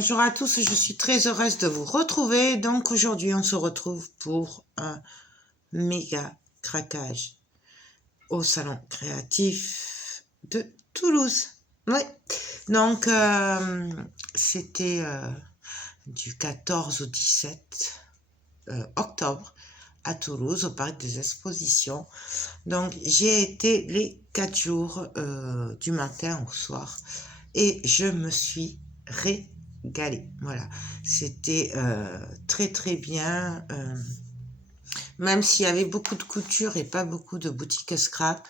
Bonjour à tous, je suis très heureuse de vous retrouver. Donc aujourd'hui, on se retrouve pour un méga craquage au salon créatif de Toulouse. Oui, donc c'était du 14 au 17 octobre à Toulouse, au parc des expositions. Donc j'ai été les 4 jours du matin au soir et je me suis régalée. Voilà, c'était très très bien. Même s'il y avait beaucoup de couture et pas beaucoup de boutiques scrap,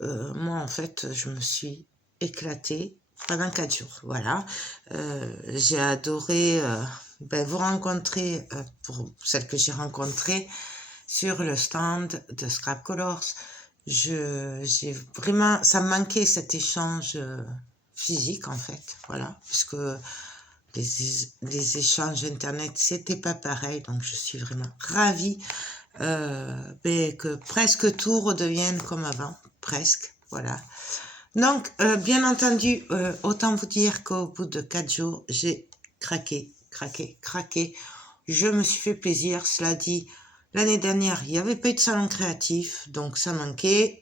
moi en fait je me suis éclatée pendant 4 jours. Voilà, j'ai adoré vous rencontrer pour celles que j'ai rencontrées sur le stand de Scrap Colors. J'ai vraiment, ça me manquait cet échange physique en fait, voilà, puisque les échanges internet c'était pas pareil, donc je suis vraiment ravie que presque tout redevienne comme avant, presque, voilà. Donc, bien entendu, autant vous dire qu'au bout de 4 jours, j'ai craqué. Je me suis fait plaisir, cela dit, l'année dernière, il n'y avait pas eu de salon créatif, donc ça manquait.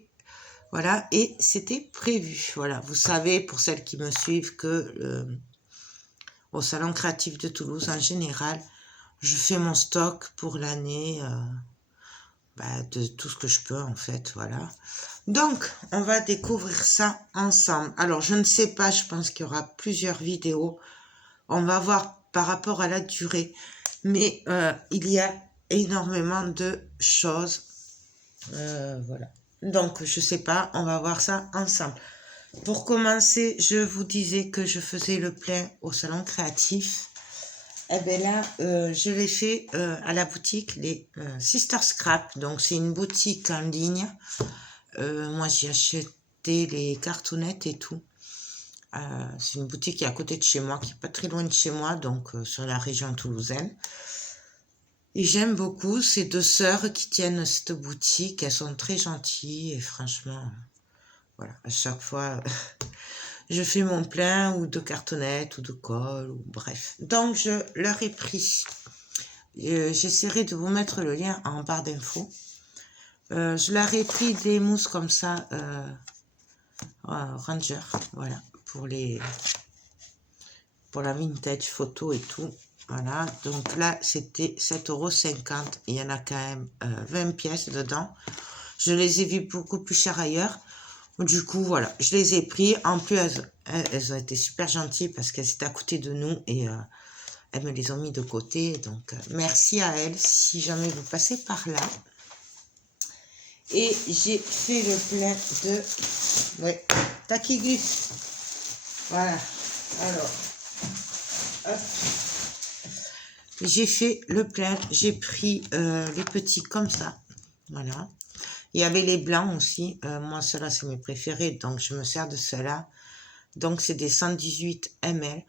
Voilà, et c'était prévu. Voilà, vous savez, pour celles qui me suivent, que au salon créatif de Toulouse, en général, je fais mon stock pour l'année de tout ce que je peux, en fait, voilà. Donc, on va découvrir ça ensemble. Alors, je ne sais pas, je pense qu'il y aura plusieurs vidéos. On va voir par rapport à la durée. Mais il y a énormément de choses. Voilà. Donc, je sais pas, on va voir ça ensemble. Pour commencer, je vous disais que je faisais le plein au salon créatif. Eh bien là, je l'ai fait à la boutique les Sister Scrap. Donc, c'est une boutique en ligne. Moi, j'ai acheté les cartonnettes et tout. C'est une boutique qui est à côté de chez moi, qui est pas très loin de chez moi, donc sur la région toulousaine. Et j'aime beaucoup ces deux sœurs qui tiennent cette boutique. Elles sont très gentilles et franchement, voilà, à chaque fois, je fais mon plein ou de cartonnettes ou de colle, ou bref. Donc, je leur ai pris. J'essaierai de vous mettre le lien en barre d'infos. Je leur ai pris des mousses comme ça, Ranger, voilà, pour la vintage photo et tout. Voilà, donc là, c'était 7,50 €. Il y en a quand même 20 pièces dedans. Je les ai vues beaucoup plus chères ailleurs. Du coup, voilà, je les ai pris. En plus, elles ont été super gentilles parce qu'elles étaient à côté de nous et elles me les ont mis de côté. Donc, merci à elles si jamais vous passez par là. Et j'ai fait le plein de Takigus. Voilà. Alors, hop. J'ai fait le plein. J'ai pris les petits comme ça. Voilà. Il y avait les blancs aussi. Moi, ceux-là, c'est mes préférés. Donc, je me sers de ceux-là. Donc, c'est des 118 ml.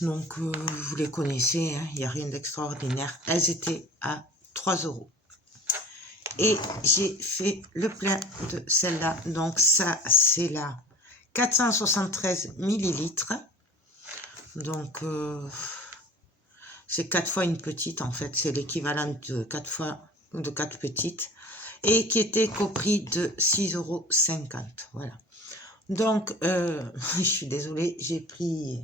Donc, vous les connaissez. Hein, il n'y a rien d'extraordinaire. Elles étaient à 3 €. Et j'ai fait le plein de celle-là. Donc, ça, c'est la 473 millilitres. Donc, c'est 4 fois une petite, en fait. C'est l'équivalent de 4 fois, de 4 petites. Et qui était qu'au prix de 6,50 €. Voilà. Donc, je suis désolée, j'ai pris,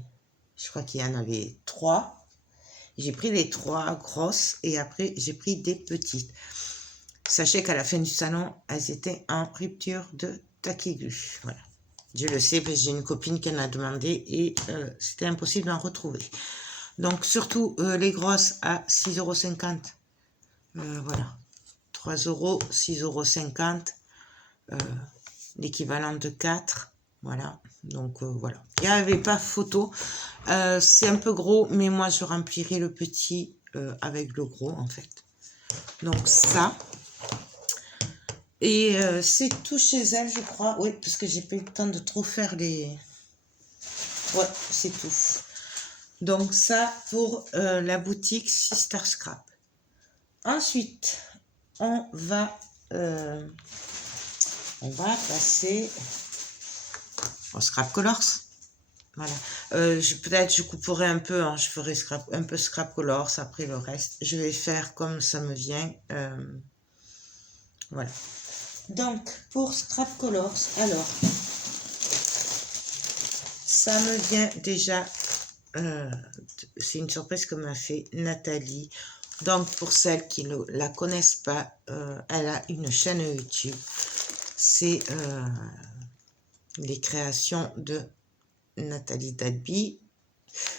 je crois qu'il y en avait 3. J'ai pris les 3 grosses et après, j'ai pris des petites. Sachez qu'à la fin du salon, elles étaient en rupture de Takigu. Voilà. Je le sais, j'ai une copine qui en a demandé et c'était impossible d'en retrouver. Donc, surtout les grosses à 6,50 €. Voilà. 3 €, 6,50 €, l'équivalent de 4. Voilà. Donc, voilà. Il n'y avait pas photo. C'est un peu gros, mais moi, je remplirai le petit avec le gros, en fait. Donc, ça. Et c'est tout chez elle, je crois. Oui, parce que j'ai pas eu le temps de trop faire les... Ouais, c'est tout. Donc ça pour la boutique Sister Scrap. Ensuite, on va passer au Scrap Colors. Voilà. Peut-être je couperai un peu, hein, je ferai un peu scrap colors après le reste. Je vais faire comme ça me vient. Voilà. Donc, pour scrap colors, alors, ça me vient déjà, c'est une surprise que m'a fait Nathalie. Donc, pour celles qui ne la connaissent pas, elle a une chaîne YouTube. C'est les créations de Nathalie Dadby.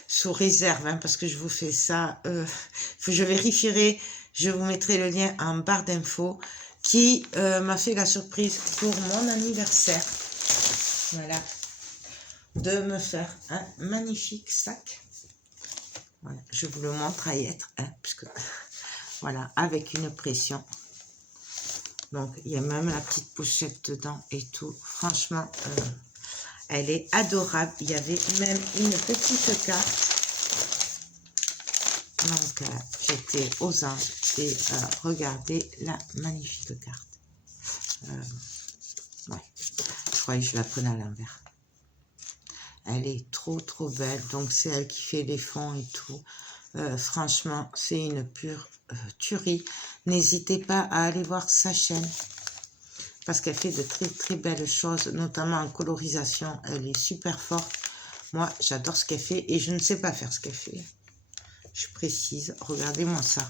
Sous réserve, hein, parce que je vous fais ça, je vérifierai, je vous mettrai le lien en barre d'infos, qui m'a fait la surprise pour mon anniversaire, voilà, de me faire un magnifique sac. Voilà, je vous le montre à y être, hein, puisque, voilà, avec une pression. Donc, il y a même la petite pochette dedans et tout. Franchement, elle est adorable. Il y avait même une petite carte. Donc, j'étais aux anges et regardez la magnifique carte. Ouais, je croyais que je la prenais à l'envers. Elle est trop belle. Donc, c'est elle qui fait les fonds et tout. Franchement, c'est une pure tuerie. N'hésitez pas à aller voir sa chaîne parce qu'elle fait de très belles choses, notamment en colorisation. Elle est super forte. Moi, j'adore ce qu'elle fait et je ne sais pas faire ce qu'elle fait. Je précise, regardez-moi ça.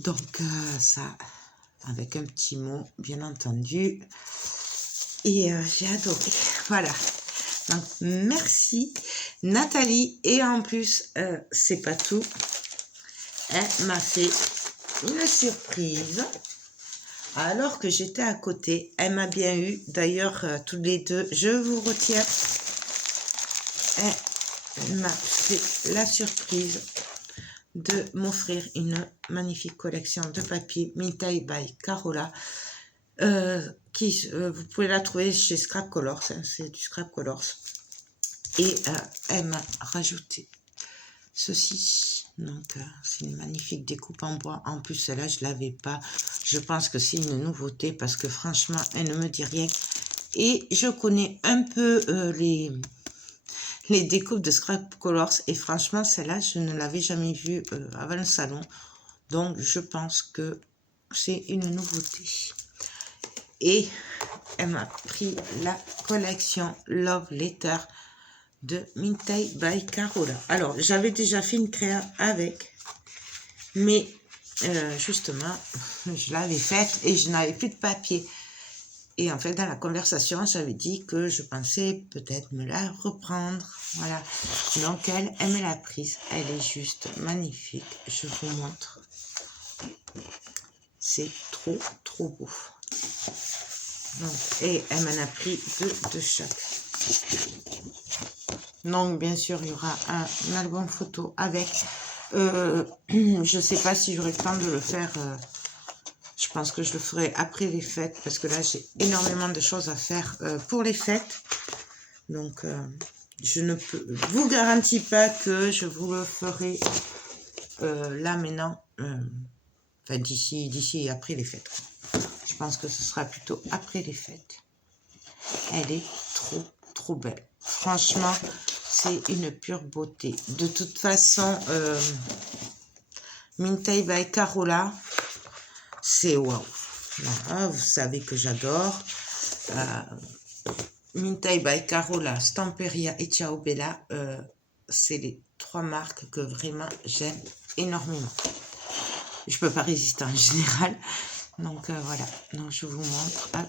Donc, ça, avec un petit mot, bien entendu. Et j'ai adoré. Voilà. Donc, merci Nathalie. Et en plus, c'est pas tout. Elle m'a fait une surprise. Alors que j'étais à côté, elle m'a bien eu. D'ailleurs, tous les deux, je vous retiens. Elle m'a fait la surprise de m'offrir une magnifique collection de papier Mintail by Carola. Vous pouvez la trouver chez Scrap Colors, hein, c'est du Scrap Colors. Et elle m'a rajouté ceci. Donc, c'est une magnifique découpe en bois. En plus, celle-là, je ne l'avais pas. Je pense que c'est une nouveauté parce que franchement, elle ne me dit rien. Et je connais un peu les découpes de Scrap Colors. Et franchement, celle-là, je ne l'avais jamais vue avant le salon. Donc, je pense que c'est une nouveauté. Et elle m'a pris la collection Love Letter de Mintail by Carola. Alors, j'avais déjà fait une créa avec, mais justement, je l'avais faite et je n'avais plus de papier. Et en fait, dans la conversation, j'avais dit que je pensais peut-être me la reprendre. Voilà. Donc, elle me l'a prise. Elle est juste magnifique. Je vous montre. C'est trop beau. Donc, et elle m'en a pris deux de chaque. Donc, bien sûr, il y aura un album photo avec. Je ne sais pas si j'aurai le temps de le faire. Je pense que je le ferai après les fêtes parce que là, j'ai énormément de choses à faire pour les fêtes. Donc, je ne vous garantis pas que je vous le ferai là maintenant. Enfin, d'ici et après les fêtes. Je pense que ce sera plutôt après les fêtes. Elle est trop belle. Franchement, c'est une pure beauté. De toute façon, Mintail by Carola, c'est waouh. Vous savez que j'adore. Mintail by Carola, Stamperia et Ciao Bella, c'est les trois marques que vraiment j'aime énormément. Je peux pas résister en général. Donc voilà, donc je vous montre. Hop.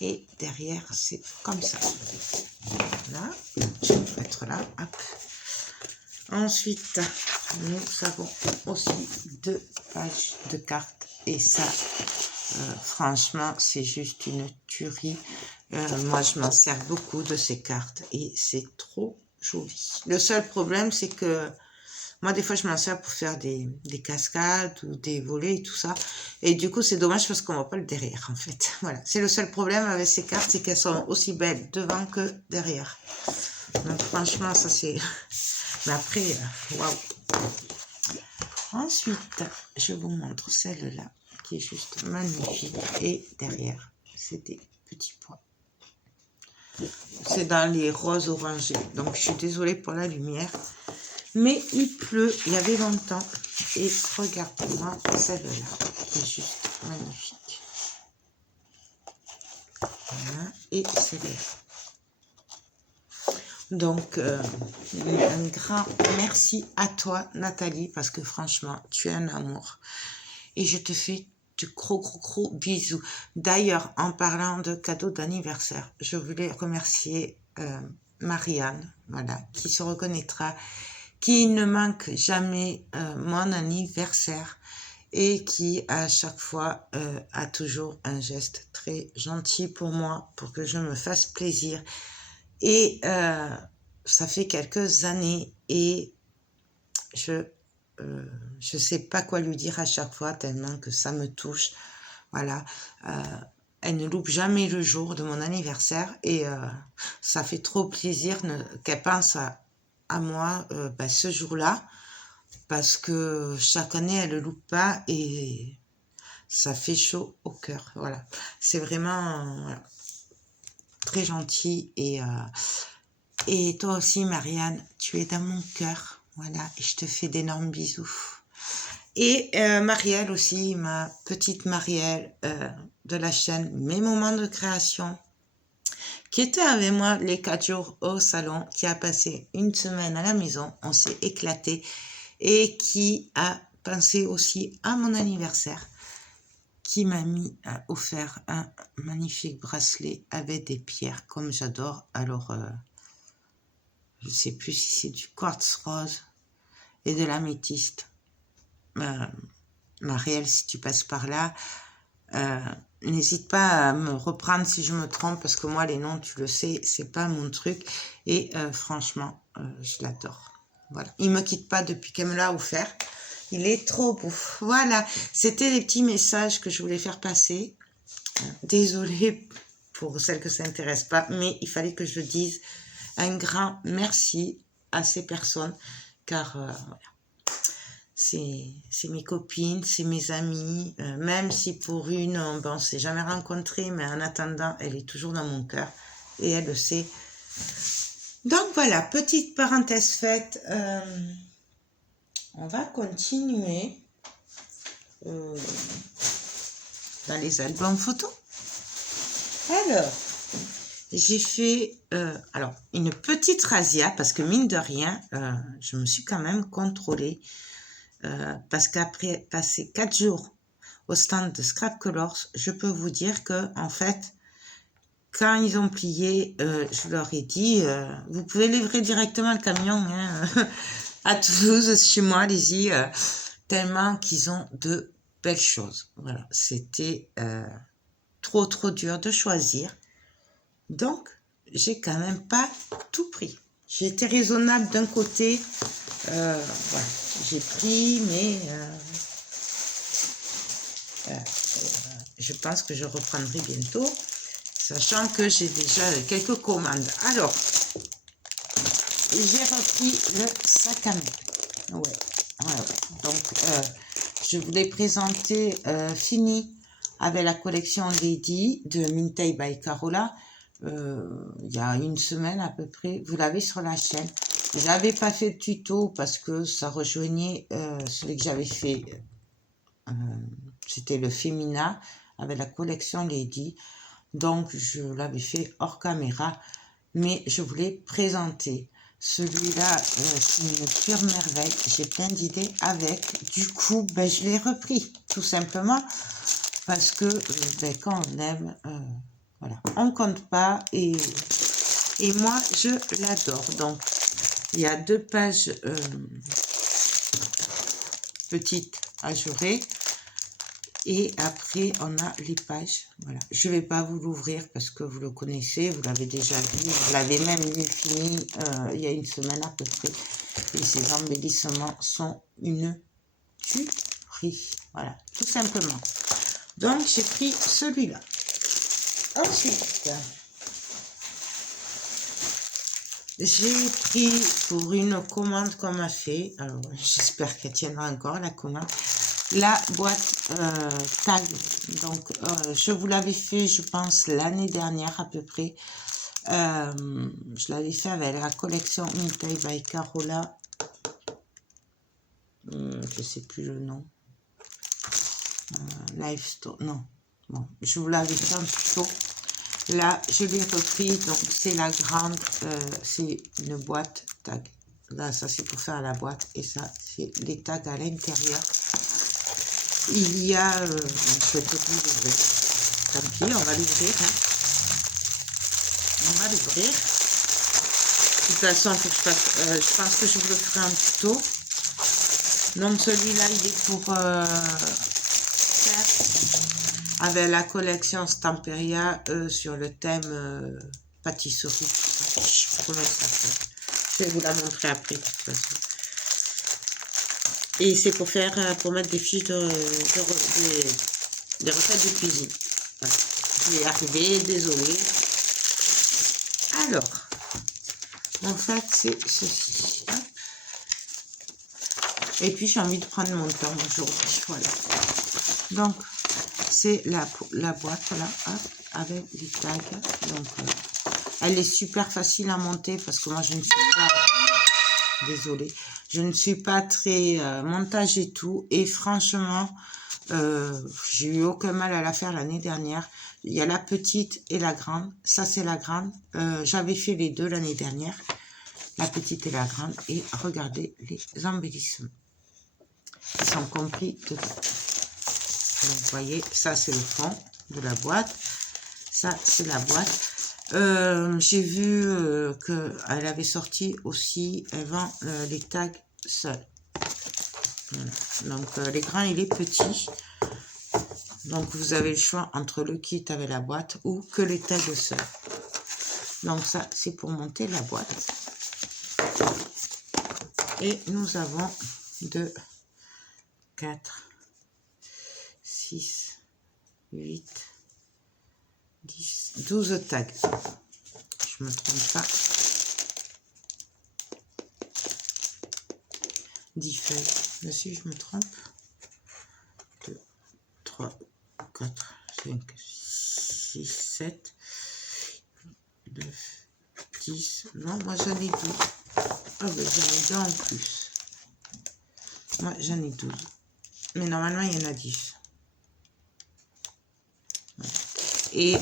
Et derrière, c'est comme ça. Là, je vais mettre là. Hop. Ensuite, nous avons aussi 2 pages de cartes. Et ça, franchement, c'est juste une tuerie. Moi, je m'en sers beaucoup de ces cartes et c'est trop joli. Le seul problème, c'est que moi, des fois, je m'en sers pour faire des cascades ou des volets et tout ça. Et du coup, c'est dommage parce qu'on ne voit pas le derrière, en fait. Voilà. C'est le seul problème avec ces cartes, c'est qu'elles sont aussi belles devant que derrière. Donc, franchement, ça, c'est... Mais après, waouh. Ensuite, je vous montre celle-là, qui est juste magnifique. Et derrière, c'est des petits pois. C'est dans les roses orangés. Donc, je suis désolée pour la lumière. Mais il pleut, il y avait longtemps. Et regardez-moi celle-là, qui est juste magnifique. Voilà, et celle-là. Donc, un grand merci à toi, Nathalie, parce que franchement, tu es un amour. Et je te fais de gros bisous. D'ailleurs, en parlant de cadeaux d'anniversaire, je voulais remercier Marianne, voilà, qui se reconnaîtra, qui ne manque jamais mon anniversaire et qui, à chaque fois, a toujours un geste très gentil pour moi, pour que je me fasse plaisir. Et ça fait quelques années et je sais pas quoi lui dire à chaque fois tellement que ça me touche. Voilà. Elle ne loupe jamais le jour de mon anniversaire et ça fait trop plaisir qu'elle pense à moi ce jour-là parce que chaque année elle le loupe pas et ça fait chaud au cœur. Voilà. C'est vraiment voilà, très gentil et toi aussi Marianne, tu es dans mon cœur. Voilà, et je te fais d'énormes bisous. Et Marielle aussi, ma petite Marielle de la chaîne Mes Moments de Création, qui était avec moi les 4 jours au salon, qui a passé une semaine à la maison, on s'est éclaté, et qui a pensé aussi à mon anniversaire, qui m'a offert un magnifique bracelet avec des pierres, comme j'adore. Alors, je ne sais plus si c'est du quartz rose et de l'améthyste. Marielle, si tu passes par là, n'hésite pas à me reprendre si je me trompe, parce que moi, les noms, tu le sais, c'est pas mon truc. Et franchement, je l'adore. Voilà. Il me quitte pas depuis qu'elle me l'a offert. Il est trop beau. Voilà. C'était les petits messages que je voulais faire passer. Désolée pour celles que ça n'intéresse pas, mais il fallait que je dise un grand merci à ces personnes, car voilà. C'est mes copines, c'est mes amies, même si pour une, on ne s'est jamais rencontré, mais en attendant, elle est toujours dans mon cœur et elle le sait. Donc voilà, petite parenthèse faite, on va continuer dans les albums photos. Alors, j'ai fait une petite razzia parce que mine de rien, je me suis quand même contrôlée. Parce qu'après passer 4 jours au stand de Scrap Colors, je peux vous dire que en fait, quand ils ont plié, je leur ai dit, vous pouvez livrer directement le camion hein, à Toulouse, chez moi, allez-y, tellement qu'ils ont de belles choses. Voilà, c'était trop dur de choisir. Donc, j'ai quand même pas tout pris. J'ai été raisonnable d'un côté, voilà, j'ai pris, mais je pense que je reprendrai bientôt, sachant que j'ai déjà quelques commandes. Alors, j'ai repris le sac à main. Ouais. Donc, je voulais présenter Fini avec la collection Lady de Mintay by Carola. Il y a une semaine à peu près, vous l'avez sur la chaîne. J'avais pas fait de tuto parce que ça rejoignait celui que j'avais fait, c'était le Femina avec la collection Lady, donc je l'avais fait hors caméra, mais je voulais présenter celui-là, c'est une pure merveille, j'ai plein d'idées avec, du coup je l'ai repris tout simplement parce que quand on aime, voilà, on compte pas et moi je l'adore. Donc il y a 2 pages petites ajourées et après on a les pages. Voilà, je vais pas vous l'ouvrir parce que vous le connaissez, vous l'avez déjà vu, vous l'avez même lu fini il y a une semaine à peu près. Et ces embellissements sont une tuerie. Voilà, tout simplement. Donc j'ai pris celui-là. Ensuite, j'ai pris pour une commande qu'on m'a fait, alors j'espère qu'elle tiendra encore la commande, la boîte tag. Donc je vous l'avais fait, je pense, l'année dernière à peu près. Je l'avais fait avec la collection Mintai by Carola. Je sais plus le nom. Live Store, non. Bon, je vous l'avais fait un tuto. Là, je l'ai repris, donc c'est la grande, c'est une boîte tag. Là, ça c'est pour faire la boîte, et ça, c'est les tags à l'intérieur. Il y a, je vais peut-être l'ouvrir. Tant pis, on va l'ouvrir. Hein. On va l'ouvrir. De toute façon, faut que je pense que je vous le ferai un tuto. Donc celui-là, il est pour faire avec la collection Stamperia sur le thème pâtisserie. Je vais vous la montrer après de toute façon. Et c'est pour faire pour mettre des fiches des recettes de cuisine. Voilà. Je vais y arriver, désolé. Alors, en fait, c'est ceci. Hop. Et puis, j'ai envie de prendre mon temps aujourd'hui. Voilà. Donc, c'est la boîte là, hop, avec les tags. Donc, elle est super facile à monter parce que moi, je ne suis pas... Désolée. Je ne suis pas très montage et tout. Et franchement, j'ai eu aucun mal à la faire l'année dernière. Il y a la petite et la grande. Ça, c'est la grande. J'avais fait les deux l'année dernière. La petite et la grande. Et regardez les embellissements. Ils sont compris dedans. Donc, vous voyez, ça, c'est le fond de la boîte. Ça, c'est la boîte. J'ai vu qu'elle avait sorti aussi, elle vend les tags seuls. Voilà. Donc, les grands et les petits. Donc, vous avez le choix entre le kit avec la boîte ou que les tags seuls. Donc, ça, c'est pour monter la boîte. Et nous avons 2, 4, 6, 8, 10, 12 tags. Je me trompe pas. 10 feuilles. Là, si je me trompe. 2, 3, 4, 5, 6, 7, 9, 10. Non, moi j'en ai 12. Ah ben j'en ai 2 en plus. Moi j'en ai 12. Mais normalement il y en a 10. Et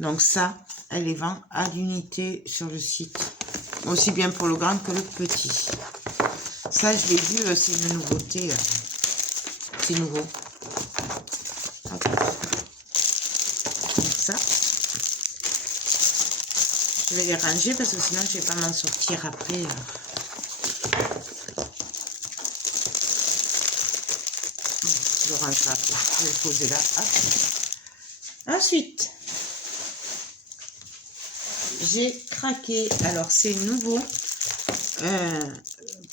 donc ça, elle les vend à l'unité sur le site. Aussi bien pour le grand que le petit. Ça, je l'ai vu, c'est une nouveauté. C'est nouveau. Hop. Comme ça. Je vais les ranger parce que sinon, je ne vais pas m'en sortir après. Je range ça après. Je vais le poser là. Hop. Ensuite, j'ai craqué. Alors, c'est nouveau.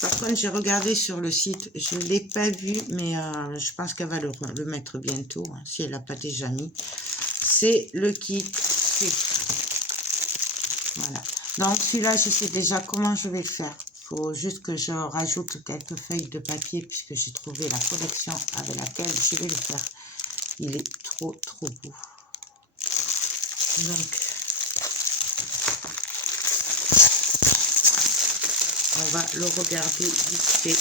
Par contre, j'ai regardé sur le site. Je ne l'ai pas vu, mais je pense qu'elle va le mettre bientôt, hein, si elle n'a pas déjà mis. C'est le kit C. Voilà. Donc, celui-là, je sais déjà comment je vais le faire. Il faut juste que je rajoute quelques feuilles de papier puisque j'ai trouvé la collection avec laquelle je vais le faire. Il est trop beau. Donc, on va le regarder vite fait.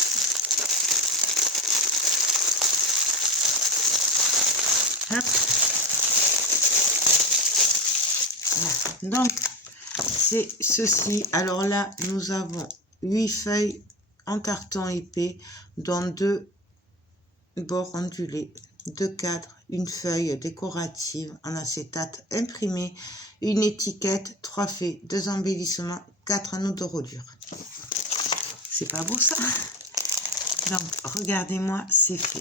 Hop. Voilà. Donc, c'est ceci. Alors là, nous avons 8 feuilles en carton épais, dont 2 bords ondulés, 2 cadres, une feuille décorative en acétate imprimée, une étiquette, 3 faits, 2 embellissements, 4 anneaux de rodure. C'est pas beau ça? Donc, regardez-moi, c'est fait.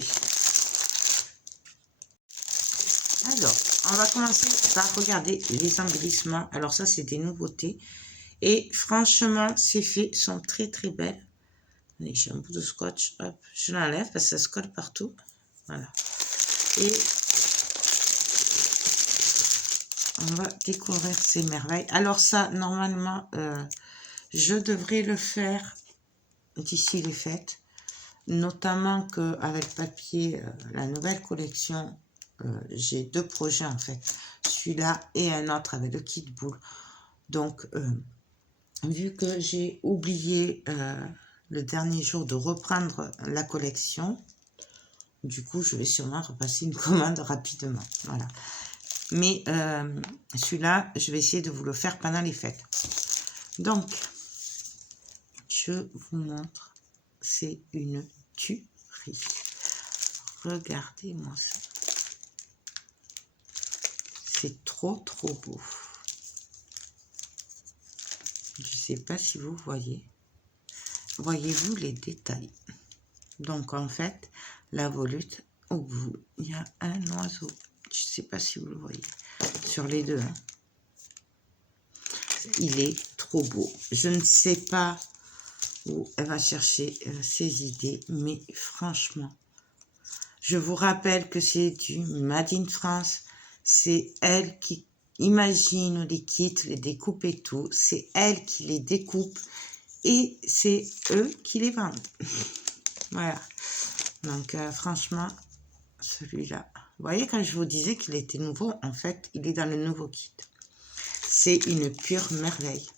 Alors, on va commencer par regarder les embellissements. Alors ça, c'est des nouveautés. Et franchement, ces faits sont très belles. J'ai un bout de scotch. Hop, je l'enlève parce que ça se colle partout. Voilà. Et on va découvrir ces merveilles. Alors ça, normalement, je devrais le faire d'ici les fêtes. Notamment qu'avec papier, la nouvelle collection j'ai deux projets en fait. Celui-là et un autre avec le kit boule. Donc, vu que j'ai oublié le dernier jour de reprendre la collection, du coup, je vais sûrement repasser une commande rapidement. Voilà. Mais celui-là, je vais essayer de vous le faire pendant les fêtes. Donc, je vous montre. C'est une tuerie. Regardez-moi ça. C'est trop, trop beau. Je ne sais pas si vous voyez. Voyez-vous les détails? Donc, en fait, la volute, au bout, il y a un oiseau. Je ne sais pas si vous le voyez. Sur les deux. Hein. Il est trop beau. Je ne sais pas où elle va chercher ses idées, mais franchement, je vous rappelle que c'est du Made in France. C'est elle qui imagine les kits, les découpe et tout. C'est elle qui les découpe et c'est eux qui les vendent. Voilà. Donc, franchement, celui-là. Vous voyez, quand je vous disais qu'il était nouveau, en fait, il est dans le nouveau kit. C'est une pure merveille.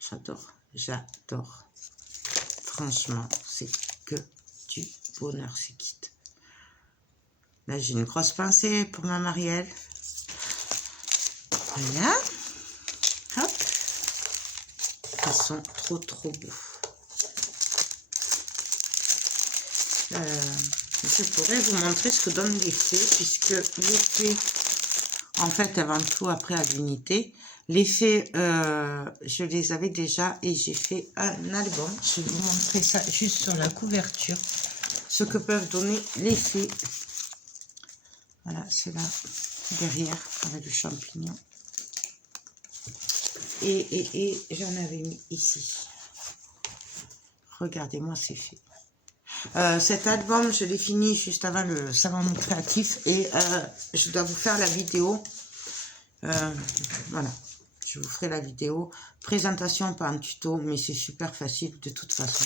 J'adore, j'adore. Franchement, c'est que du bonheur, ce kit. Là, j'ai une grosse pensée pour ma Marielle. Voilà. Hop. Ils sont trop, trop beaux. Je pourrais vous montrer ce que donne l'effet, puisque l'effet, en fait, avant tout, après à l'unité, l'effet, je les avais déjà et j'ai fait un album. Je vais vous montrer ça juste sur la couverture, ce que peuvent donner l'effet. Voilà, c'est là, derrière, avec le champignon. Et j'en avais mis ici. Regardez-moi ces faits. Cet album, je l'ai fini juste avant le salon créatif et je dois vous faire la vidéo. Voilà, je vous ferai la vidéo. Présentation, pas un tuto, mais c'est super facile de toute façon.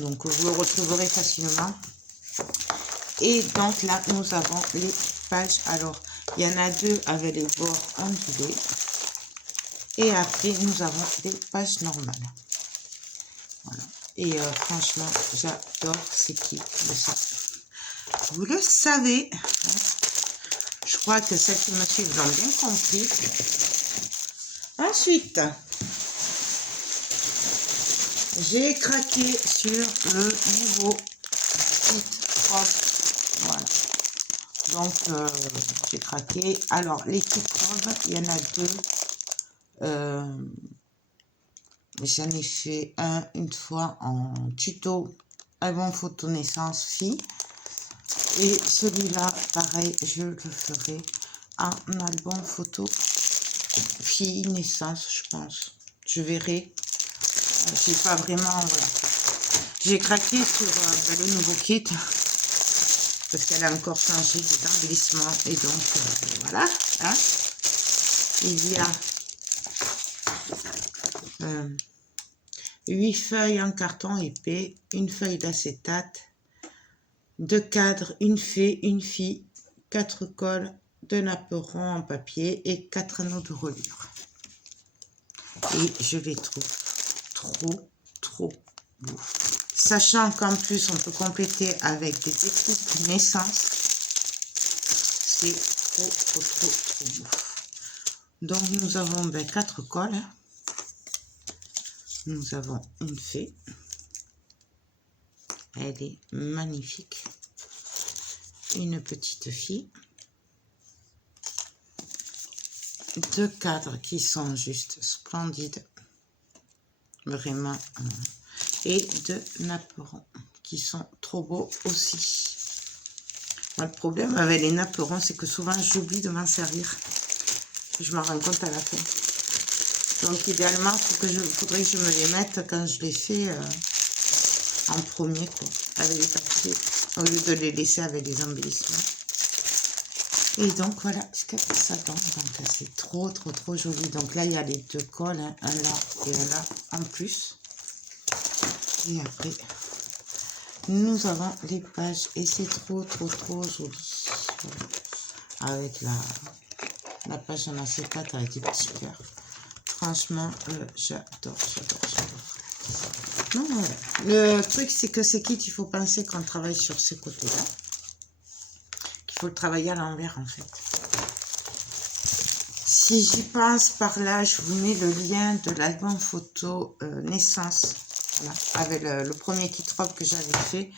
Donc, vous le retrouverez facilement. Et donc, là, nous avons les pages. Alors, il y en a deux avec les bords ondulés. Et après, nous avons des pages normales. Voilà. Et franchement, j'adore ces kits de ça. Vous le savez. Hein. Je crois que celles qui me suivent l'ont bien compris. Ensuite, j'ai craqué sur le nouveau kit robe. Voilà. Donc, j'ai craqué. Alors, les kits robes, il y en a deux. J'en ai fait une fois en tuto album photo naissance fille. Et celui-là, pareil, je le ferai en album photo fille naissance, je pense. Je verrai. J'ai pas vraiment... Voilà. J'ai craqué sur le nouveau kit. Parce qu'elle a encore changé d'embellissement. Et donc, voilà. Hein. Il y a... 8 feuilles en carton épais, une feuille d'acétate, 2 cadres, une fée, une fille, 4 cols, 2 napperons en papier et 4 anneaux de reliure. Et je les trouve trop, trop beaux. Sachant qu'en plus, on peut compléter avec des découpes naissance. C'est trop, trop, trop, trop beau. Donc, nous avons 4 cols. Nous avons une fée. Elle est magnifique. Une petite fille. 2 cadres qui sont juste splendides. Vraiment. Et 2 napperons qui sont trop beaux aussi. Moi, le problème avec les napperons, c'est que souvent j'oublie de m'en servir. Je m'en rends compte à la fin. Donc idéalement, faudrait que je me les mette quand je les fais en premier, quoi, avec les papiers, au lieu de les laisser avec des embellissements. Et donc voilà ce que ça donne. Donc c'est trop, trop, trop joli. Donc là, il y a les 2 cols, hein, un là et un là en plus. Et après, nous avons les pages et c'est trop joli. Voilà. Avec la page en acétate avec des petits cœurs. Franchement, j'adore. Non, voilà. Le truc, c'est que ces kits, il faut penser qu'on travaille sur ces côtés-là. Qu'il faut le travailler à l'envers, en fait. Si j'y pense par là, je vous mets le lien de l'album photo naissance. Voilà, avec le premier kit robe que j'avais fait.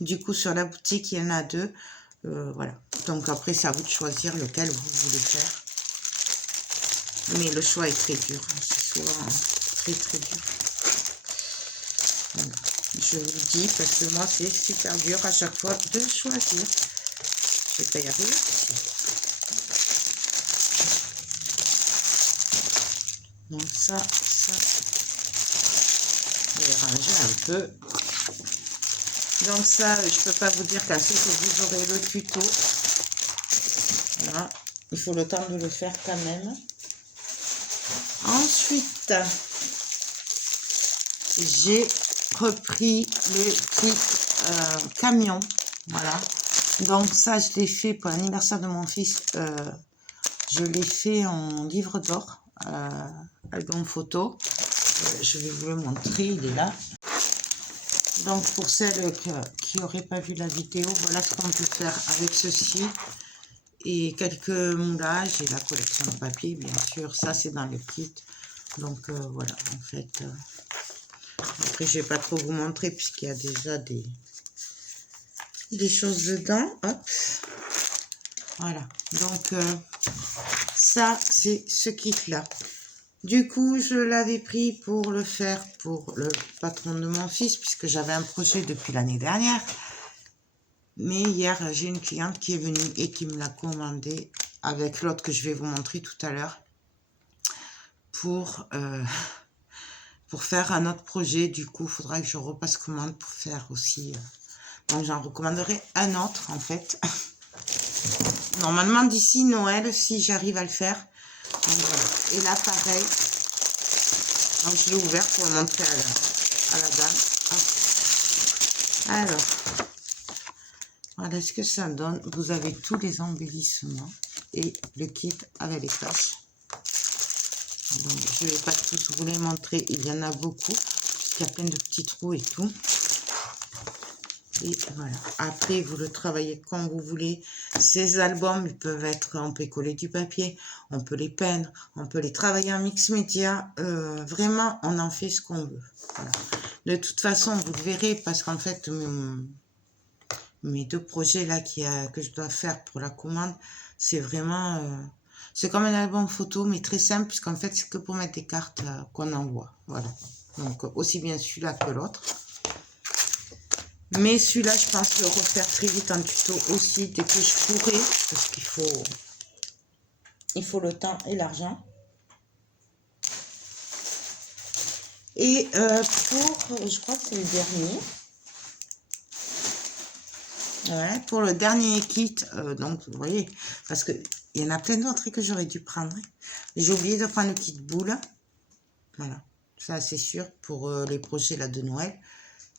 Du coup, sur la boutique, il y en a 2. Voilà. Donc après, c'est à vous de choisir lequel vous voulez faire. Mais le choix est très dur. C'est souvent très dur. Voilà. Je vous le dis parce que moi, c'est super dur à chaque fois de choisir. Je vais pas y arriver. Donc ça, je vais ranger un peu. Donc ça, je peux pas vous dire qu'à ce que vous aurez le tuto. Voilà. Il faut le temps de le faire quand même. Ensuite, j'ai repris le kit camion. Voilà. Donc ça, je l'ai fait pour l'anniversaire de mon fils. Je l'ai fait en livre d'or. Album photo. Je vais vous le montrer, il est là. Donc pour celles qui n'auraient pas vu la vidéo, voilà ce qu'on peut faire avec ceci. Et quelques moulages et la collection de papier, bien sûr. Ça, c'est dans le kit. Donc voilà, en fait. Après, je ne vais pas trop vous montrer puisqu'il y a déjà des choses dedans. Hop. Voilà. Donc ça, c'est ce kit-là. Du coup, je l'avais pris pour le faire pour le patron de mon fils, puisque j'avais un projet depuis l'année dernière. Mais hier, j'ai une cliente qui est venue et qui me l'a commandé avec l'autre que je vais vous montrer tout à l'heure pour faire un autre projet. Du coup, il faudra que je repasse commande pour faire aussi. Donc, j'en recommanderai un autre, en fait. Normalement, d'ici Noël, si j'arrive à le faire. Donc, voilà. Et là, pareil. Donc, je l'ai ouvert pour le montrer à la dame. Hop. Alors, voilà ce que ça donne. Vous avez tous les embellissements et le kit avec les tâches. Donc, je ne vais pas tous vous les montrer. Il y en a beaucoup. Il y a plein de petits trous et tout. Et voilà. Après, vous le travaillez comme vous voulez. Ces albums, ils peuvent être, on peut coller du papier, on peut les peindre, on peut les travailler en mix média. Vraiment, on en fait ce qu'on veut. Voilà. De toute façon, vous le verrez parce qu'en fait, mes 2 projets là que je dois faire pour la commande, c'est vraiment... c'est comme un album photo, mais très simple, puisqu'en fait, c'est que pour mettre des cartes qu'on envoie. Voilà. Donc, aussi bien celui-là que l'autre. Mais celui-là, je pense le refaire très vite en tuto aussi, dès que je pourrai, parce qu'il faut le temps et l'argent. Et je crois que c'est le dernier. Ouais, pour le dernier kit, donc vous voyez, parce que il y en a plein d'autres que j'aurais dû prendre. J'ai oublié de prendre le kit boule. Voilà, ça c'est sûr pour les projets là de Noël.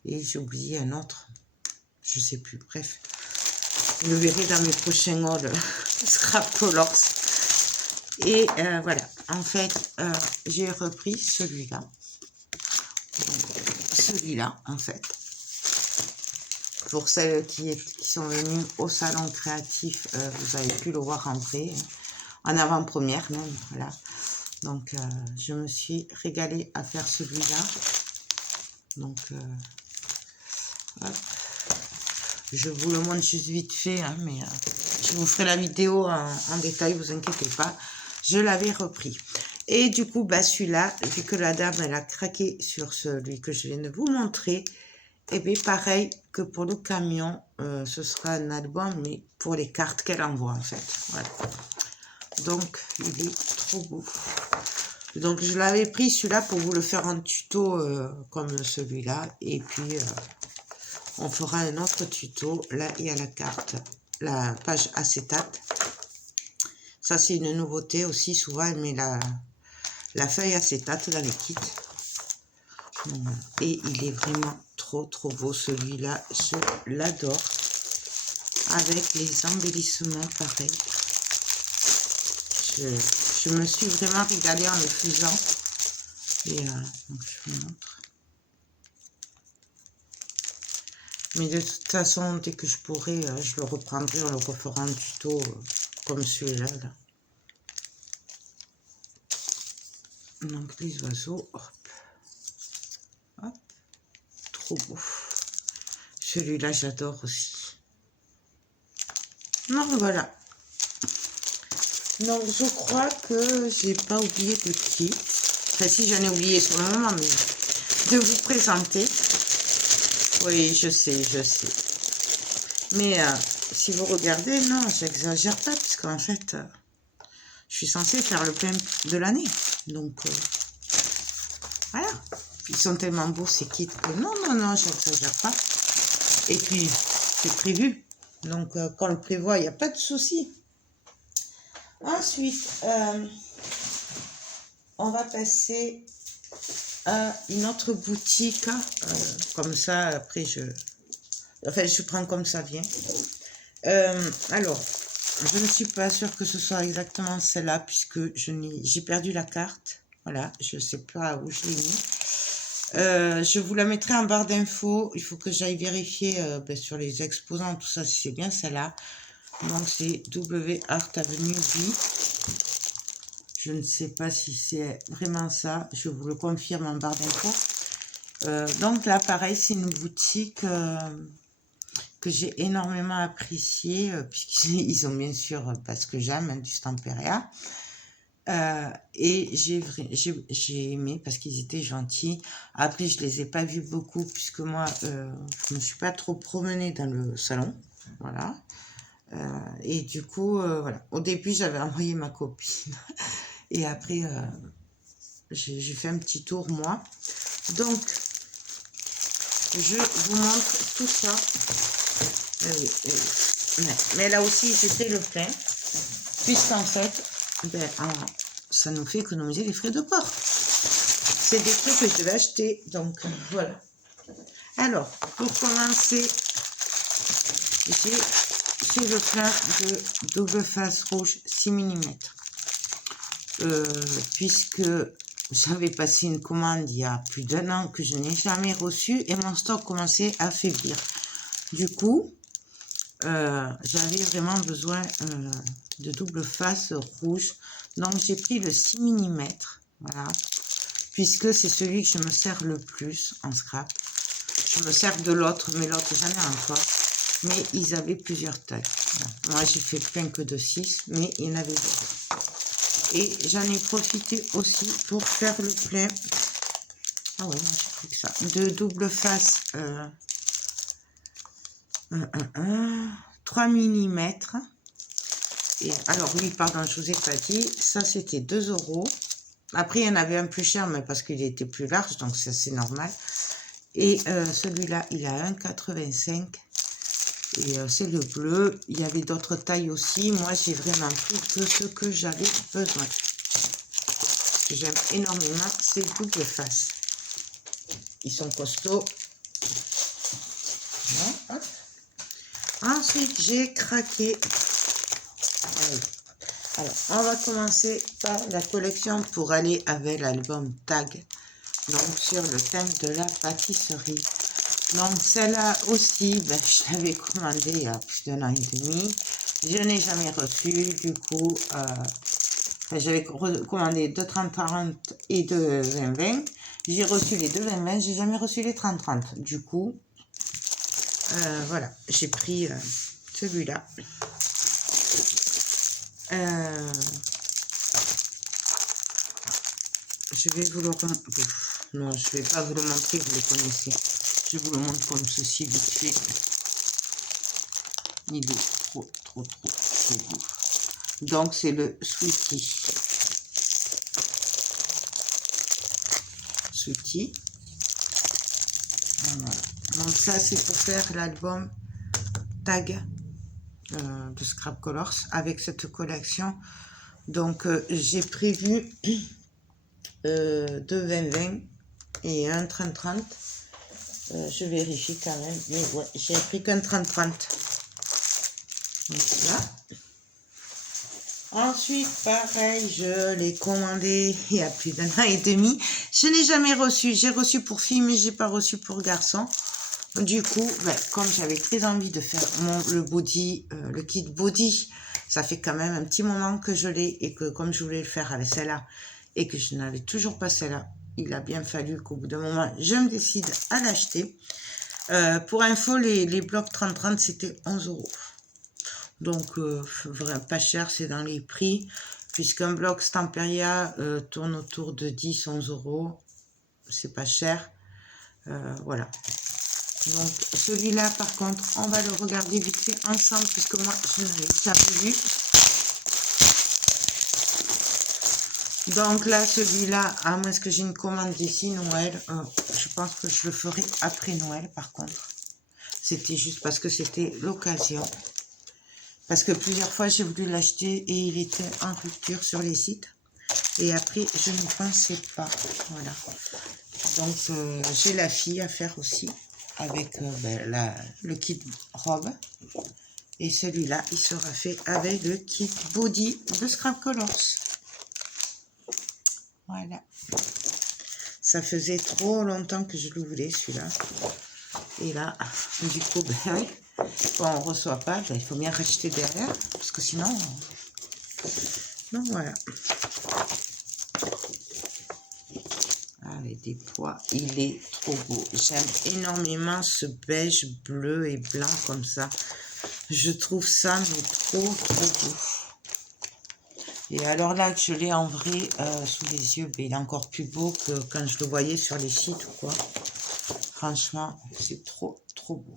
Et j'ai oublié un autre, je sais plus. Bref, vous le verrez dans mes prochains hauls Scrap Colors. Et voilà, en fait, j'ai repris celui-là. Celui-là, en fait. Pour celles qui sont venues au salon créatif, vous avez pu le voir en vrai, en avant-première même, voilà. Donc, je me suis régalée à faire celui-là. Donc, hop. Je vous le montre juste vite fait, hein, mais je vous ferai la vidéo en détail, vous inquiétez pas. Je l'avais repris. Et du coup, bah, celui-là, vu que la dame, elle a craqué sur celui que je viens de vous montrer, et bien pareil que pour le camion, ce sera un album, mais pour les cartes qu'elle envoie en fait. Voilà. Donc, il est trop beau. Donc, je l'avais pris celui-là pour vous le faire en tuto comme celui-là. Et puis, on fera un autre tuto. Là, il y a la carte, la page acétate. Ça, c'est une nouveauté aussi. Souvent, elle met la feuille acétate dans les kits. Voilà. Et il est vraiment trop beau celui-là, je l'adore. Avec les embellissements pareil. Je me suis vraiment régalée en le faisant. Et donc je vous montre. Mais de toute façon, dès que je pourrai, je le reprendrai, on le refera en tuto comme celui-là. Là. Donc les oiseaux, hop, hop, trop beau. Celui-là, j'adore aussi. Donc voilà. Donc je crois que j'ai pas oublié de kit. Enfin si, j'en ai oublié sur le moment, mais de vous présenter. Oui, je sais. Mais si vous regardez, non, j'exagère pas, puisqu'en fait, je suis censée faire le plein de l'année. Donc, voilà. Ils sont tellement beaux, ces kits, que non, j'exagère pas. Et puis, c'est prévu. Donc, quand on le prévoit, il n'y a pas de souci. Ensuite, on va passer à une autre boutique. Comme ça, après, je prends comme ça vient. Alors, je ne suis pas sûre que ce soit exactement celle-là, puisque j'ai perdu la carte. Voilà, je ne sais pas où je l'ai mis. Je vous la mettrai en barre d'infos. Il faut que j'aille vérifier sur les exposants, tout ça, si c'est bien celle-là. Donc, c'est W Art Avenue B. Je ne sais pas si c'est vraiment ça. Je vous le confirme en barre d'infos. Donc là, pareil, c'est une boutique que j'ai énormément appréciée, puisqu'ils ont bien sûr, parce que j'aime, du Stamperia. Et j'ai aimé parce qu'ils étaient gentils. Après, je les ai pas vus beaucoup, puisque moi, je me suis pas trop promenée dans le salon. Voilà. Et du coup, voilà. Au début, j'avais envoyé ma copine. Et après, j'ai fait un petit tour, moi. Donc, je vous montre tout ça. Mais là aussi, c'était le plein. Puisqu'en fait, ça nous fait économiser les frais de port. C'est des trucs que je devais acheter. Donc, voilà. Alors, pour commencer, c'est le plein de double face rouge 6 mm. Puisque j'avais passé une commande il y a plus d'1 an que je n'ai jamais reçue et mon stock commençait à faiblir. Du coup, j'avais vraiment besoin de double face rouge. Donc, j'ai pris le 6 mm. Voilà. Puisque c'est celui que je me sers le plus en scrap. Je me sers de l'autre, mais l'autre, j'en ai encore. Mais ils avaient plusieurs tailles. Voilà. Moi, j'ai fait plein que de 6, mais il y en avait d'autres. Et j'en ai profité aussi pour faire le plein. Ah ouais, non, j'ai pris que ça. De double face 3 mm. Et alors, oui, pardon, je vous ai pas dit. Ça, c'était 2 €. Après, il y en avait un plus cher, mais parce qu'il était plus large, donc ça, c'est normal. Et celui-là, il a 1,85 €. Et c'est le bleu. Il y avait d'autres tailles aussi. Moi, j'ai vraiment pris que ce que j'avais besoin. Ce que j'aime énormément, c'est double face. Ils sont costauds. Voilà, hop. Ensuite, j'ai craqué. Alors, on va commencer par la collection pour aller avec l'album Tag. Donc, sur le thème de la pâtisserie. Donc, celle-là aussi, je l'avais commandée il y a plus d'1 an et demi. Je n'ai jamais reçu. Du coup, j'avais commandé 2 30-40 et 2 20-20. J'ai reçu les 2 20-20. J'ai jamais reçu les 30-30. Du coup, voilà, j'ai pris celui-là. Je vais vous le montrer. Non, je vais pas vous le montrer, vous le connaissez. Je vous le montre comme ceci, vite fait. Il est trop beau. Donc, c'est le Sweetie. Voilà. Donc, ça, c'est pour faire l'album Tag de Scrap Colors avec cette collection. Donc, j'ai prévu 2 20-20 et un 30-30. Je vérifie quand même, mais ouais, j'ai pris qu'un 30-30. Donc là. Ensuite, pareil, je l'ai commandé il y a plus d'1 an et demi. Je n'ai jamais reçu. J'ai reçu pour fille, mais j'ai pas reçu pour garçon. Du coup, comme j'avais très envie de faire le body, le kit body, ça fait quand même un petit moment que je l'ai et que comme je voulais le faire avec celle-là et que je n'avais toujours pas celle-là, il a bien fallu qu'au bout d'un moment, je me décide à l'acheter. Pour info, les blocs 30-30, c'était 11 €. Donc, vraiment pas cher, c'est dans les prix. Puisqu'un bloc Stamperia tourne autour de 10-11 €. C'est pas cher. Voilà. Donc, celui-là, par contre, on va le regarder vite fait ensemble, puisque moi, je n'avais jamais vu. Donc là, celui-là, à moins que j'ai une commande d'ici Noël, je pense que je le ferai après Noël, par contre. C'était juste parce que c'était l'occasion. Parce que plusieurs fois, j'ai voulu l'acheter et il était en rupture sur les sites. Et après, je ne pensais pas. Voilà. Donc, j'ai la fille à faire aussi avec le kit robe. Et celui-là, il sera fait avec le kit body de Scrap Colors. Voilà. Ça faisait trop longtemps que je le voulais, celui-là. Et là, du coup, oui. Quand on ne reçoit pas, il faut bien racheter derrière. Parce que sinon... Donc, voilà. Avec des pois, il est trop beau. J'aime énormément ce beige bleu et blanc comme ça. Je trouve ça mais trop beau. Et alors là que je l'ai en vrai sous les yeux, il est encore plus beau que quand je le voyais sur les sites ou quoi. Franchement, c'est trop beau.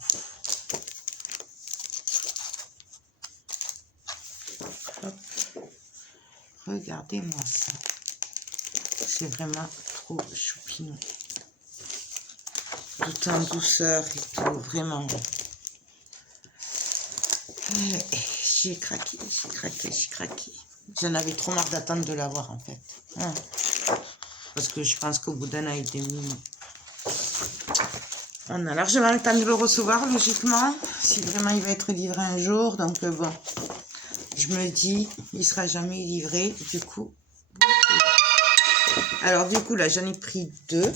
Hop. Regardez-moi ça. C'est vraiment trop choupinou. Tout en douceur et tout, vraiment. J'ai craqué. J'en avais trop marre d'attendre de l'avoir en fait. Parce que je pense qu'au bout d'un an et demi, on a largement le temps de le recevoir logiquement. Si vraiment il va être livré un jour. Donc bon, je me dis, il sera jamais livré. Du coup, alors du coup là j'en ai pris 2.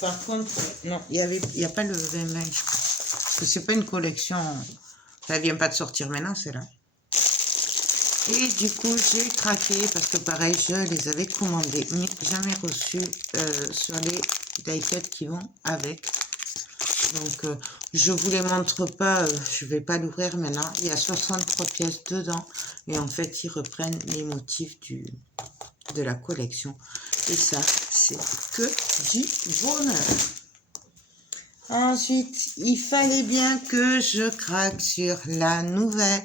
Par contre, non, il y a pas le 20-20 je crois. Parce que c'est pas une collection. Ça vient pas de sortir maintenant, c'est là. Et du coup, j'ai craqué parce que pareil, je les avais commandés, mais jamais reçus sur les die-cuts qui vont avec. Donc, je vous les montre pas, je vais pas l'ouvrir maintenant. Il y a 63 pièces dedans et en fait, ils reprennent les motifs de la collection. Et ça, c'est que du bonheur. Ensuite, il fallait bien que je craque sur la nouvelle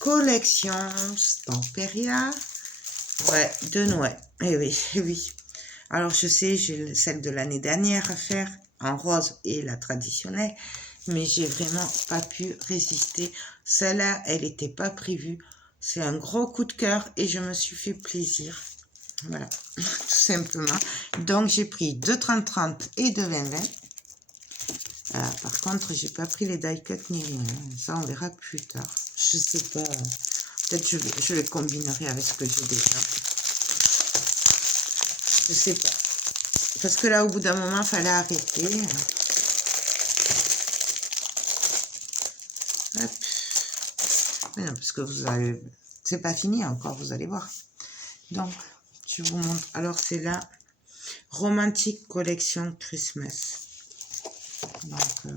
collection Stamperia. Ouais, de Noël. Eh oui, eh oui. Alors, je sais, j'ai celle de l'année dernière à faire, en rose et la traditionnelle, mais j'ai vraiment pas pu résister. Celle-là, elle n'était pas prévue. C'est un gros coup de cœur et je me suis fait plaisir. Voilà, tout simplement. Donc, j'ai pris 2 30-30 et 2 20-20. Par contre, j'ai pas pris les die cut ni rien. Ça, on verra plus tard. Je sais pas. Peut-être je les combinerai avec ce que j'ai déjà. Je sais pas. Parce que là, au bout d'un moment, il fallait arrêter. Hop. Mais non, parce que vous allez... C'est pas fini encore, vous allez voir. Donc, je vous montre. Alors, c'est la Romantic Collection Christmas. Donc,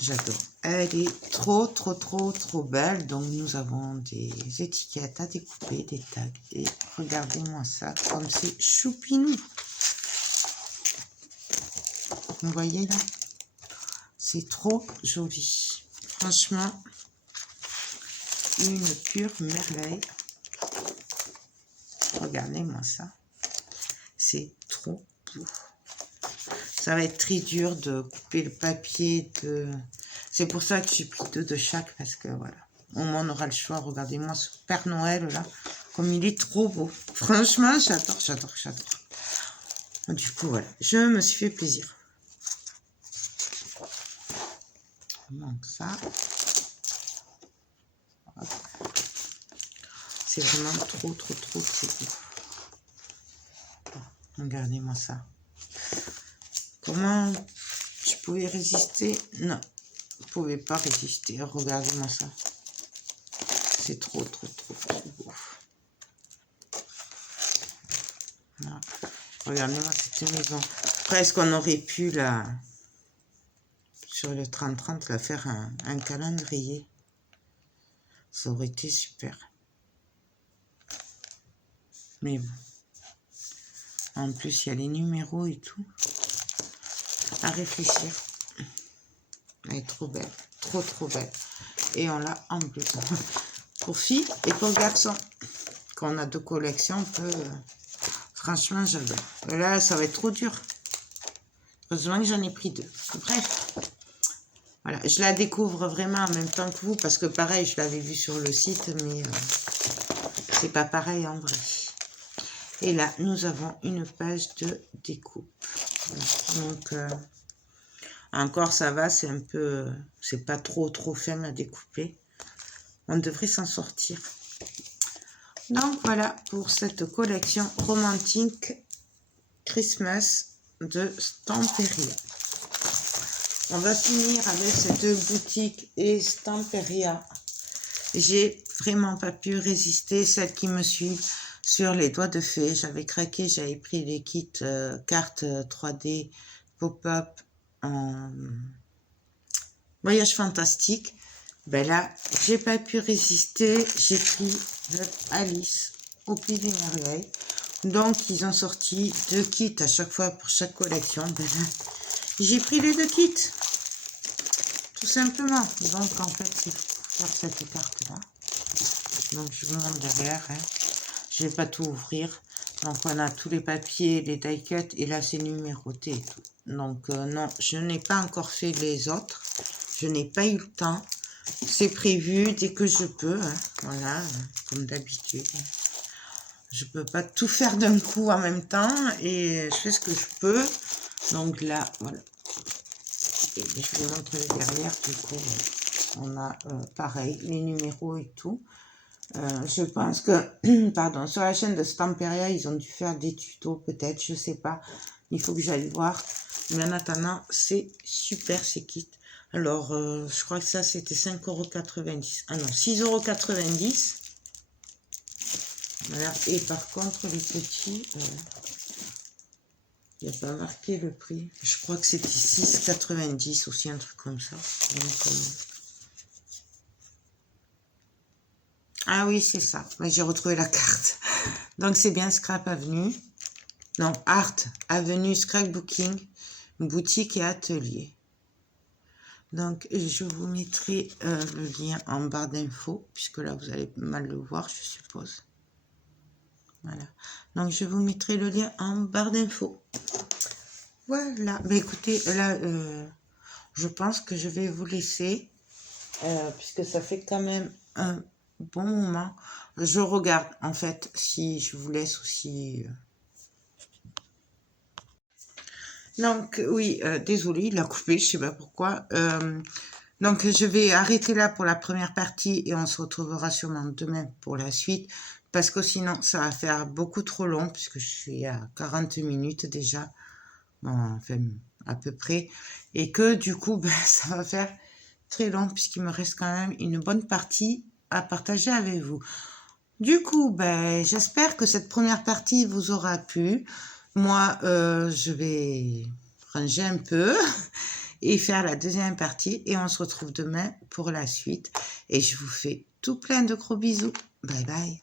j'adore. Elle est trop belle. Donc, nous avons des étiquettes à découper, des tags. Et regardez-moi ça, comme c'est choupinou. Vous voyez là? C'est trop joli. Franchement, une pure merveille. Regardez-moi ça. C'est trop beau. Ça va être très dur de couper le papier. C'est pour ça que j'ai pris 2 de chaque. Parce que voilà, au moins on aura le choix. Regardez-moi ce Père Noël là. Comme il est trop beau. Franchement, j'adore. Du coup, voilà, je me suis fait plaisir. Donc ça, c'est vraiment trop beau. Regardez-moi ça. Comment je pouvais résister? Non, je ne pouvais pas résister. Regardez-moi ça. C'est trop beau. Voilà. Regardez-moi cette maison. Presque on aurait pu sur le 30-30 la faire un calendrier. Ça aurait été super. Mais bon. En plus, il y a les numéros et tout. À réfléchir. Elle est trop belle. Trop belle. Et on l'a en plus. Pour filles et pour garçons. Quand on a deux collections, on peut... franchement, j'adore. Là, ça va être trop dur. Heureusement que j'en ai pris 2. Bref. Voilà. Je la découvre vraiment en même temps que vous. Parce que pareil, je l'avais vue sur le site. Mais c'est pas pareil en vrai. Et là, nous avons une page de découpe. Donc, encore ça va, c'est un peu... c'est pas trop fin à découper. On devrait s'en sortir. Donc, voilà pour cette collection romantique Christmas de Stamperia. On va finir avec cette boutique Stamperia. J'ai vraiment pas pu résister, celle qui me suit sur les doigts de fée. J'avais craqué, j'avais pris les kits cartes 3D pop-up en voyage fantastique. Ben là, j'ai pas pu résister. J'ai pris de Alice au Pays des Merveilles. Donc, ils ont sorti 2 kits à chaque fois pour chaque collection. Ben là, j'ai pris les 2 kits. Tout simplement. Donc, en fait, c'est pour faire cette carte-là. Donc, je vous montre derrière. Hein. Je vais pas tout ouvrir. Donc, on a tous les papiers, les die cuts. Et là, c'est numéroté et tout. Donc, non, je n'ai pas encore fait les autres. Je n'ai pas eu le temps. C'est prévu dès que je peux. Hein. Voilà, comme d'habitude. Je peux pas tout faire d'un coup en même temps. Et je fais ce que je peux. Donc là, voilà. Et je vous montre derrière. Du coup, on a pareil, les numéros et tout. Je pense que, pardon, sur la chaîne de Stamperia, ils ont dû faire des tutos, peut-être, je sais pas. Il faut que j'aille voir. Mais en attendant, c'est super ces kits. Alors, je crois que ça, c'était 5,90 €. Ah non, 6,90 €. Voilà. Et par contre, les petits, il n'y a pas marqué le prix. Je crois que c'était 6,90 € aussi, un truc comme ça. Donc, ah oui, c'est ça. Mais j'ai retrouvé la carte. Donc, c'est bien Scrap Avenue. Non, Art Avenue Scrapbooking, boutique et atelier. Donc, je vous mettrai le lien en barre d'infos, puisque là, vous allez mal le voir, je suppose. Voilà. Donc, je vous mettrai le lien en barre d'infos. Voilà. Mais écoutez, là, je pense que je vais vous laisser, puisque ça fait quand même un bon moment. Je regarde, en fait, si je vous laisse aussi... Donc, oui, désolée, il a coupé, je sais pas pourquoi. Donc, je vais arrêter là pour la première partie et on se retrouvera sûrement demain pour la suite. Parce que sinon, ça va faire beaucoup trop long puisque je suis à 40 minutes déjà. Bon, enfin, à peu près. Et que du coup, ben, ça va faire très long puisqu'il me reste quand même une bonne partie à partager avec vous. Du coup, ben, j'espère que cette première partie vous aura plu. Moi, je vais ranger un peu et faire la deuxième partie. Et on se retrouve demain pour la suite. Et je vous fais tout plein de gros bisous. Bye bye.